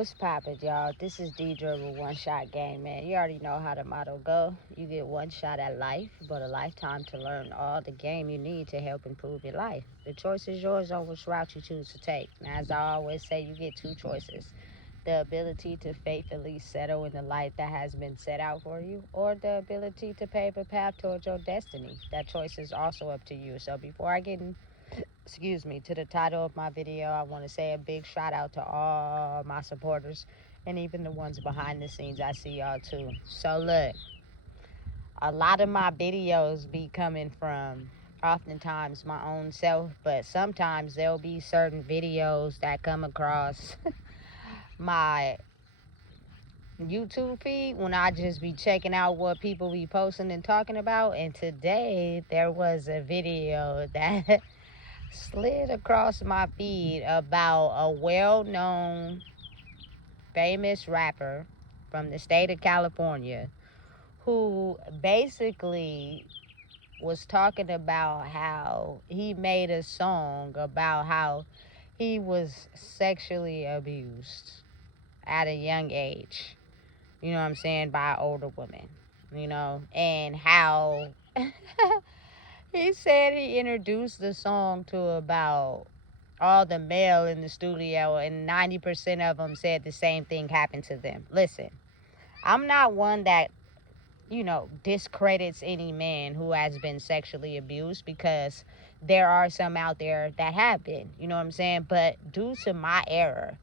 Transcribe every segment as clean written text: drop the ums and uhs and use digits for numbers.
What's poppin', y'all? This is Deidre with One Shot Game, man. You already know how the motto go. You get one shot at life, but a lifetime to learn all the game you need to help improve your life. The choice is yours on which route you choose to take. Now, as I always say, you get two choices. The ability to faithfully settle in the life that has been set out for you, or the ability to pave a path towards your destiny. That choice is also up to you. So before I get in to the title of my video, I want to say a big shout out to all my supporters and even the ones behind the scenes. I see y'all too. So look, a lot of my videos be coming from oftentimes my own self, but sometimes there'll be certain videos that come across my YouTube feed when I just be checking out what people be posting and talking about. And today there was a video that slid across my feed about a well-known famous rapper from the state of California who basically was talking about how he made a song about how he was sexually abused at a young age, you know what I'm saying, by older women, and how he said he introduced the song to about all the male in the studio, and 90% of them said the same thing happened to them. Listen, I'm not one that, discredits any man who has been sexually abused, because there are some out there that have been, you know what I'm saying? But due to my era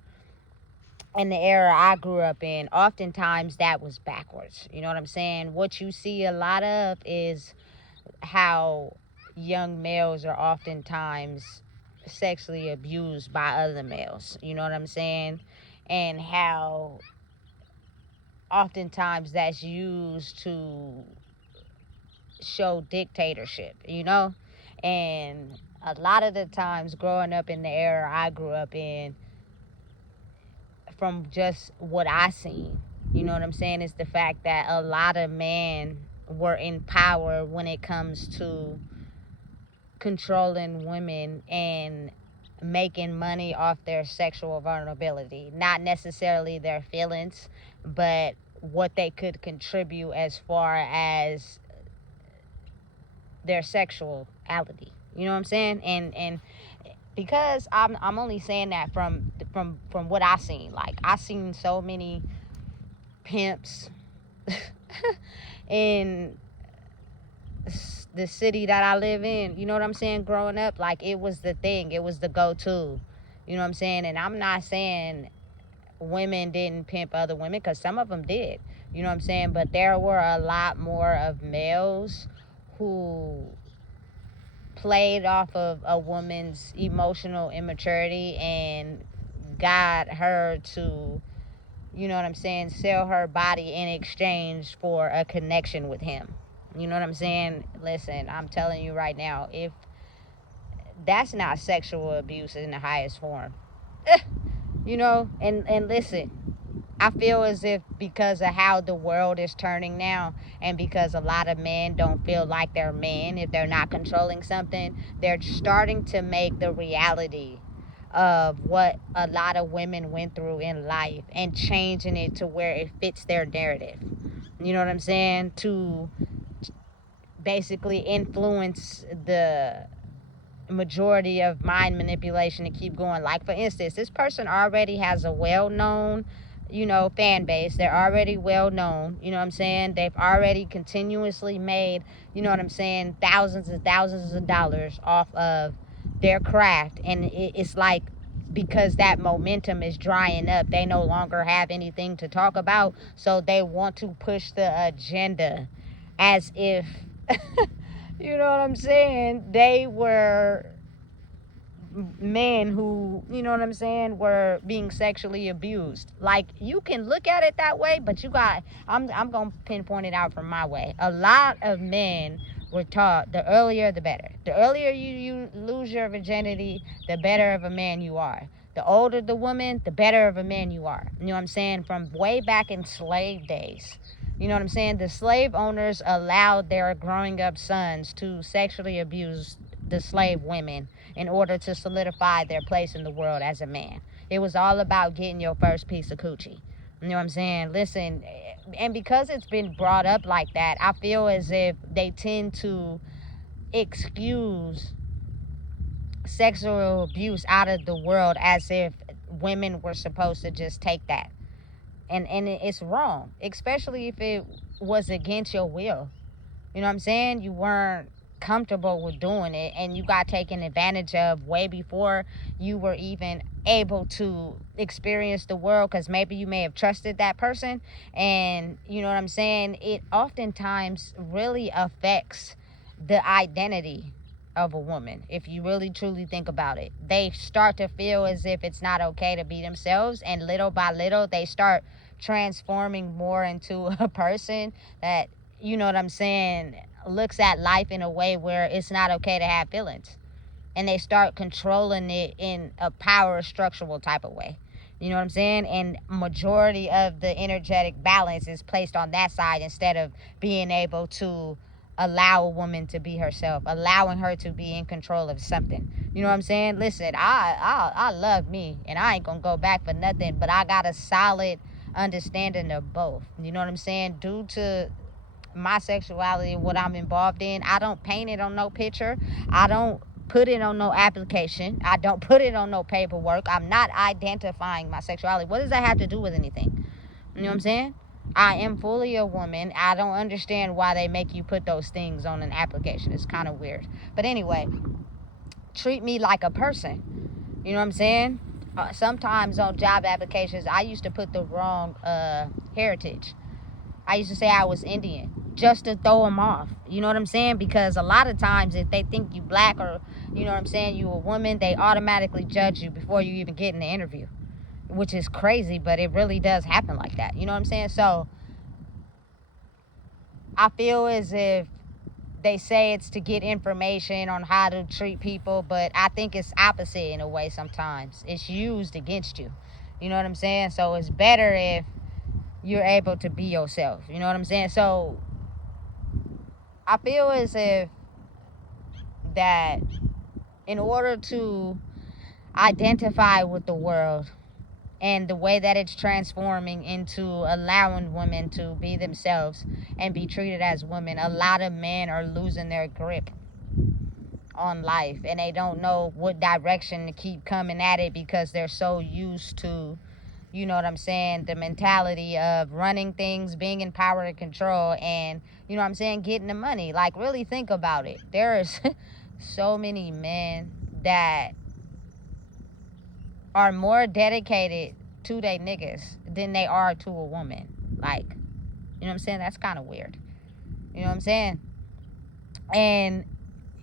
and the era I grew up in, oftentimes that was backwards. You know what I'm saying? What you see a lot of is how young males are oftentimes sexually abused by other males. You know what I'm saying? And how oftentimes that's used to show dictatorship, And a lot of the times growing up in the era I grew up in, from just what I seen, you know what I'm saying, is the fact that a lot of men were in power when it comes to controlling women and making money off their sexual vulnerability. Not necessarily their feelings, but what they could contribute as far as their sexuality. You know what I'm saying? And because I'm only saying that from what I seen. Like, I seen so many pimps in the city that I live in, you know what I'm saying, growing up. Like, it was the thing, it was the go-to, you know what I'm saying? And I'm not saying women didn't pimp other women, because some of them did, you know what I'm saying? But there were a lot more of males who played off of a woman's emotional immaturity and got her to, you know what I'm saying, sell her body in exchange for a connection with him. You know what I'm saying? Listen, I'm telling you right now, if that's not sexual abuse in the highest form, and listen, I feel as if because of how the world is turning now, and because a lot of men don't feel like they're men if they're not controlling something, they're starting to make the reality of what a lot of women went through in life and changing it to where it fits their narrative. You know what I'm saying? To basically influence the majority of mind manipulation to keep going. Like, for instance, this person already has a well-known, fan base. They're already well known, you know what I'm saying? They've already continuously made, you know what I'm saying, thousands and thousands of dollars off of their craft. And it's like, because that momentum is drying up, they no longer have anything to talk about. So they want to push the agenda as if, you know what I'm saying, they were men who, you know what I'm saying, were being sexually abused. Like, you can look at it that way, but I'm gonna pinpoint it out from my way. A lot of men were taught the earlier the better. The earlier you lose your virginity, the better of a man you are. The older the woman, the better of a man you are. You know what I'm saying? From way back in slave days. You know what I'm saying? The slave owners allowed their growing up sons to sexually abuse the slave women in order to solidify their place in the world as a man. It was all about getting your first piece of coochie. You know what I'm saying? Listen, and because it's been brought up like that, I feel as if they tend to excuse sexual abuse out of the world as if women were supposed to just take that. And it's wrong, especially if it was against your will. You know what I'm saying? You weren't comfortable with doing it and you got taken advantage of way before you were even able to experience the world, because maybe you may have trusted that person. And you know what I'm saying? It oftentimes really affects the identity of a woman. If you really truly think about it, they start to feel as if it's not okay to be themselves, and little by little they start transforming more into a person that, you know what I'm saying, looks at life in a way where it's not okay to have feelings. And they start controlling it in a power structural type of way. You know what I'm saying? And majority of the energetic balance is placed on that side instead of being able to allow a woman to be herself, allowing her to be in control of something. You know what I'm saying? Listen, I love me and I ain't gonna go back for nothing, but I got a solid understanding of both. You know what I'm saying? Due to my sexuality and what I'm involved in, I don't paint it on no picture. I don't put it on no application. I don't put it on no paperwork. I'm not identifying my sexuality. What does that have to do with anything? You know what I'm saying? I am fully a woman. I don't understand why they make you put those things on an application. It's kind of weird. But anyway, treat me like a person. You know what I'm saying? Sometimes on job applications, I used to put the wrong heritage. I used to say I was Indian just to throw them off. You know what I'm saying? Because a lot of times if they think you black or, you know what I'm saying, you a woman, they automatically judge you before you even get in the interview, which is crazy, but it really does happen like that. You know what I'm saying? So I feel as if they say it's to get information on how to treat people, but I think it's opposite in a way sometimes. It's used against you. You know what I'm saying? So it's better if you're able to be yourself. You know what I'm saying? So I feel as if that in order to identify with the world and the way that it's transforming into allowing women to be themselves and be treated as women, a lot of men are losing their grip on life and they don't know what direction to keep coming at it because they're so used to, you know what I'm saying, the mentality of running things, being in power and control, and, you know what I'm saying, getting the money. Like, really think about it. There's so many men that are more dedicated to they niggas than they are to a woman. Like, you know what I'm saying? That's kind of weird. You know what I'm saying? And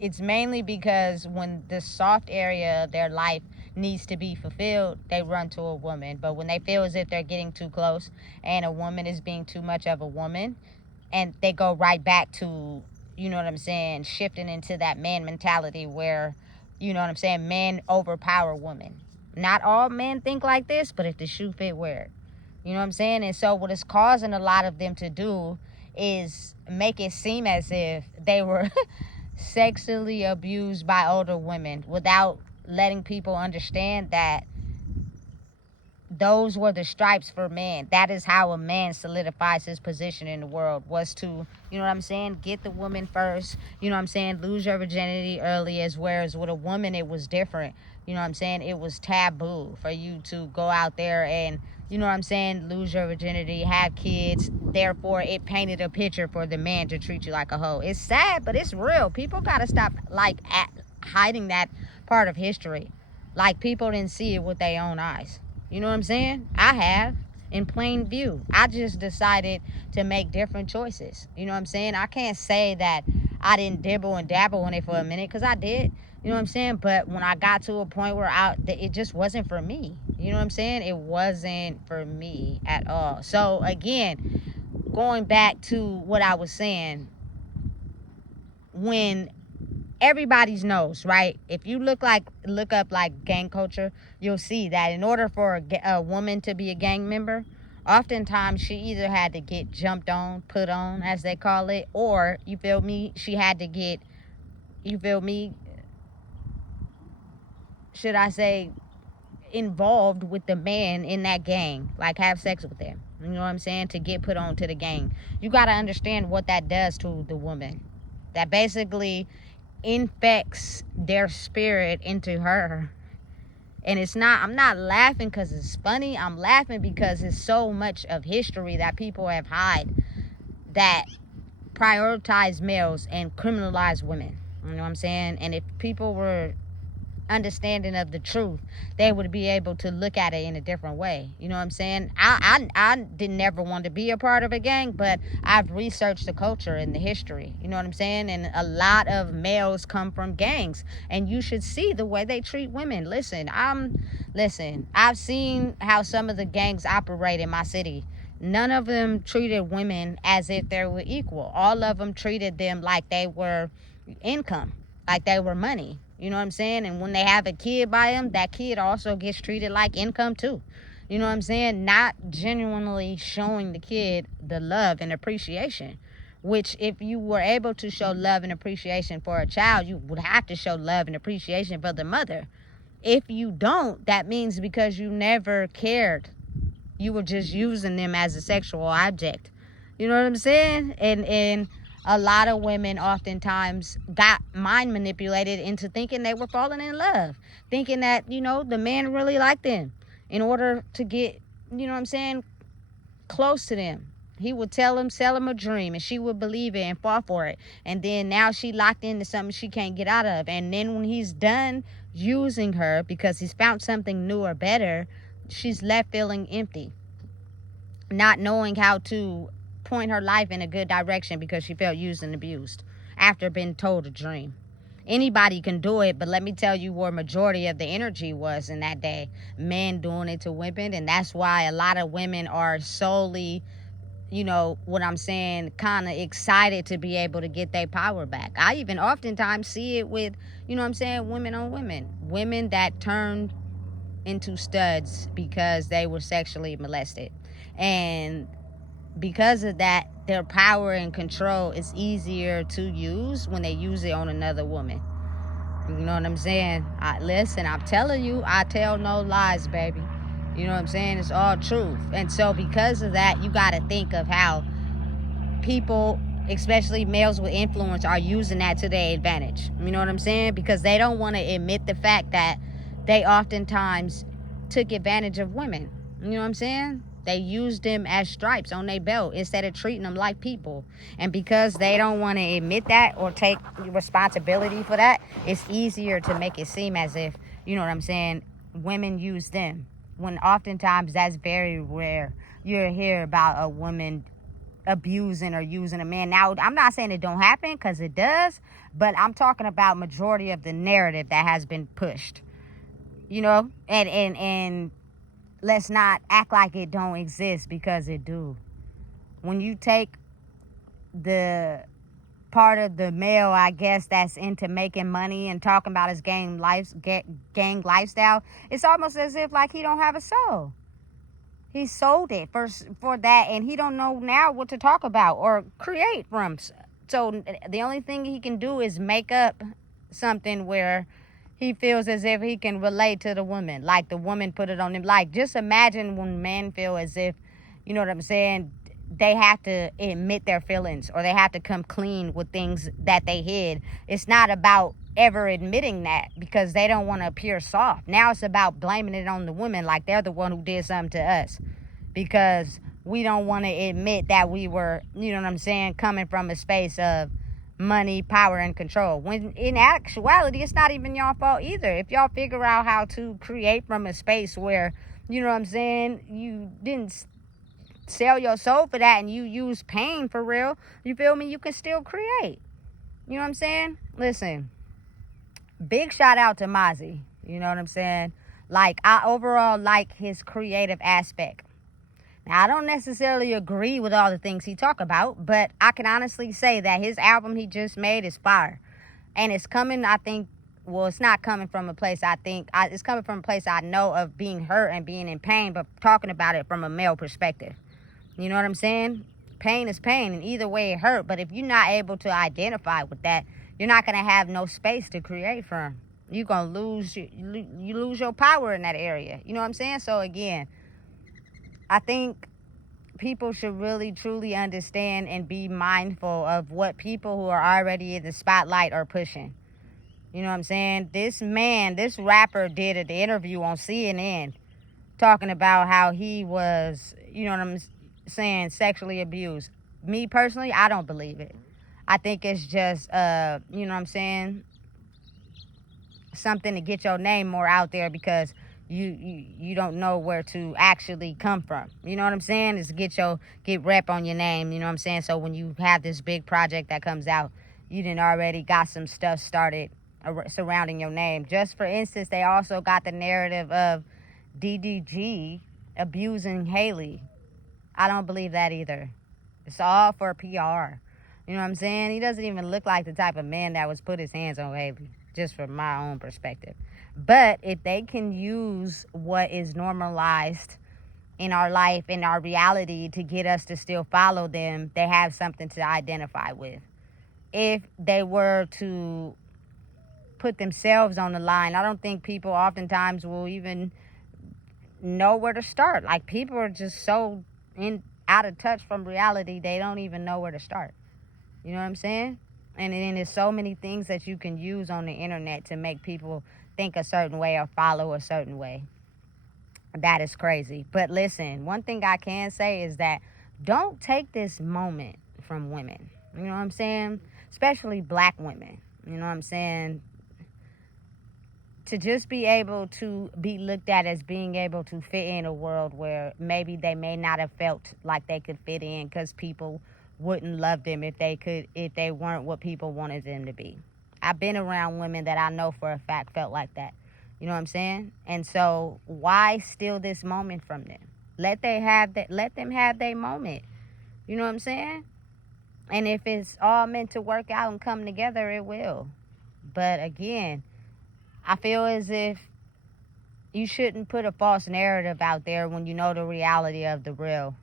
it's mainly because when the soft area of their life needs to be fulfilled, they run to a woman. But when they feel as if they're getting too close and a woman is being too much of a woman, and they go right back to, you know what I'm saying, shifting into that man mentality where, you know what I'm saying, men overpower women. Not all men think like this, but if the shoe fit, wear it. You know what I'm saying? And so what it's causing a lot of them to do is make it seem as if they were sexually abused by older women without letting people understand that those were the stripes for men. That is how a man solidifies his position in the world, was to, you know what I'm saying, get the woman first, you know what I'm saying, lose your virginity early, as whereas with a woman it was different. You know what I'm saying? It was taboo for you to go out there and, you know what I'm saying, lose your virginity, have kids. Therefore, it painted a picture for the man to treat you like a hoe. It's sad, but it's real. People gotta stop hiding that part of history. Like, people didn't see it with their own eyes. You know what I'm saying? I have, in plain view. I just decided to make different choices. You know what I'm saying? I can't say that I didn't dibble and dabble in it for a minute, because I did. You know what I'm saying? But when I got to a point where it just wasn't for me. You know what I'm saying? It wasn't for me at all. So again, going back to what I was saying, when everybody's knows, right? If you look up like gang culture, you'll see that in order for a woman to be a gang member, oftentimes she either had to get jumped on, put on, as they call it, or, you feel me, she had to get, you feel me, should I say, involved with the man in that gang, like have sex with them, you know what I'm saying, to get put on to the gang. You got to understand what that does to the woman. That basically infects their spirit into her. And I'm not laughing because it's funny. I'm laughing because it's so much of history that people have hid that prioritize males and criminalize women. You know what I'm saying? And if people were understanding of the truth, they would be able to look at it in a different way. You know what I'm saying? I didn't ever want to be a part of a gang, but I've researched the culture and the history. You know what I'm saying? And a lot of males come from gangs, and you should see the way they treat women. Listen, I've seen how some of the gangs operate in my city. None of them treated women as if they were equal. All of them treated them like they were income, like they were money. You know what I'm saying? And when they have a kid by them, that kid also gets treated like income too. You know what I'm saying? Not genuinely showing the kid the love and appreciation. Which, if you were able to show love and appreciation for a child, you would have to show love and appreciation for the mother. If you don't, that means because you never cared. You were just using them as a sexual object. You know what I'm saying? And a lot of women oftentimes got mind manipulated into thinking they were falling in love, thinking that, the man really liked them in order to get, you know what I'm saying, close to them. He would sell him a dream, and she would believe it and fall for it. And then now she locked into something she can't get out of. And then when he's done using her because he's found something new or better, she's left feeling empty, not knowing how to point her life in a good direction because she felt used and abused after being told a dream. Anybody can do it, but let me tell you where majority of the energy was in that day. Men doing it to women, and that's why a lot of women are solely, what I'm saying, kind of excited to be able to get their power back. I even oftentimes see it with, women on women. Women that turned into studs because they were sexually molested. And because of that, their power and control is easier to use when they use it on another woman. You know what I'm saying? Listen, I'm telling you, I tell no lies, baby. You know what I'm saying? It's all truth. And so because of that, you got to think of how people, especially males with influence, are using that to their advantage. You know what I'm saying? Because they don't want to admit the fact that they oftentimes took advantage of women. You know what I'm saying? They used them as stripes on their belt instead of treating them like people. And because they don't want to admit that or take responsibility for that, it's easier to make it seem as if, you know what I'm saying, women use them. When oftentimes that's very rare. You'll hear about a woman abusing or using a man. Now, I'm not saying it don't happen, because it does, but I'm talking about majority of the narrative that has been pushed. And let's not act like it don't exist, because it do. When you take the part of the male, I guess, that's into making money and talking about his gang lifestyle, it's almost as if like he don't have a soul. He sold it for that, and he don't know now what to talk about or create from. So the only thing he can do is make up something where he feels as if he can relate to the woman, like the woman put it on him. Like, just imagine when men feel as if, you know what I'm saying, they have to admit their feelings or they have to come clean with things that they hid. It's not about ever admitting that because they don't want to appear soft. Now it's about blaming it on the women, like they're the one who did something to us, because we don't want to admit that we were, you know what I'm saying, coming from a space of money, power, and control. When in actuality, it's not even y'all fault either. If y'all figure out how to create from a space where, you know what I'm saying, you didn't sell your soul for that and you use pain for real, you feel me, you can still create. You know what I'm saying? Listen, big shout out to Mozzie. You know what I'm saying? Like, I overall like his creative aspect. Now, I don't necessarily agree with all the things he talk about, but I can honestly say that his album he just made is fire. And it's coming, I think, well, it's not coming from a place it's coming from a place I know of being hurt and being in pain, but talking about it from a male perspective. You know what I'm saying? Pain is pain, and either way it hurt. But if you're not able to identify with that, you're not going to have no space to create from. you're going to you lose your power in that area. You know what I'm saying? So again, I think people should really truly understand and be mindful of what people who are already in the spotlight are pushing. You know what I'm saying? This rapper did an interview on CNN talking about how he was, you know what I'm saying, sexually abused. Me personally, I don't believe it. I think it's just, you know what I'm saying, something to get your name more out there because you don't know where to actually come from. You know what I'm saying? Is get rep on your name. You know what I'm saying? So when you have this big project that comes out, you done already got some stuff started surrounding your name. Just for instance, they also got the narrative of DDG abusing Haley. I don't believe that either. It's all for PR. You know what I'm saying? He doesn't even look like the type of man that would put his hands on Haley, just from my own perspective. But if they can use what is normalized in our life, in our reality, to get us to still follow them, they have something to identify with. If they were to put themselves on the line, I don't think people oftentimes will even know where to start. Like, people are just so out of touch from reality, they don't even know where to start. You know what I'm saying? And then there's so many things that you can use on the internet to make people think a certain way or follow a certain way. That is crazy. But listen, one thing I can say is that don't take this moment from women. You know what I'm saying? Especially black women. You know what I'm saying? To just be able to be looked at as being able to fit in a world where maybe they may not have felt like they could fit in because people wouldn't love them if they weren't what people wanted them to be. I've been around women that I know for a fact felt like that. You know what I'm saying? And so why steal this moment from them? Let them have their moment. You know what I'm saying? And if it's all meant to work out and come together, it will. But again, I feel as if you shouldn't put a false narrative out there when you know the reality of the real.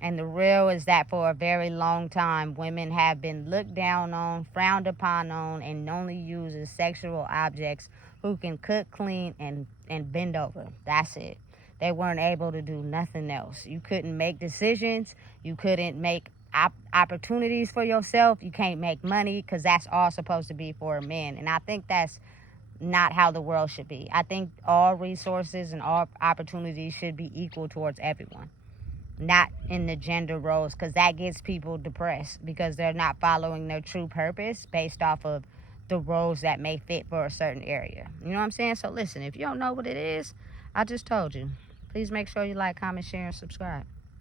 And the real is that for a very long time, women have been looked down on, frowned upon on, and only used as sexual objects who can cook, clean, and bend over. That's it. They weren't able to do nothing else. You couldn't make decisions. You couldn't make opportunities for yourself. You can't make money because that's all supposed to be for men. And I think that's not how the world should be. I think all resources and all opportunities should be equal towards everyone, not in the gender roles, because that gets people depressed because they're not following their true purpose based off of the roles that may fit for a certain area. You know what I'm saying? So listen, if you don't know what it is, I just told you. Please make sure you like, comment, share, and subscribe.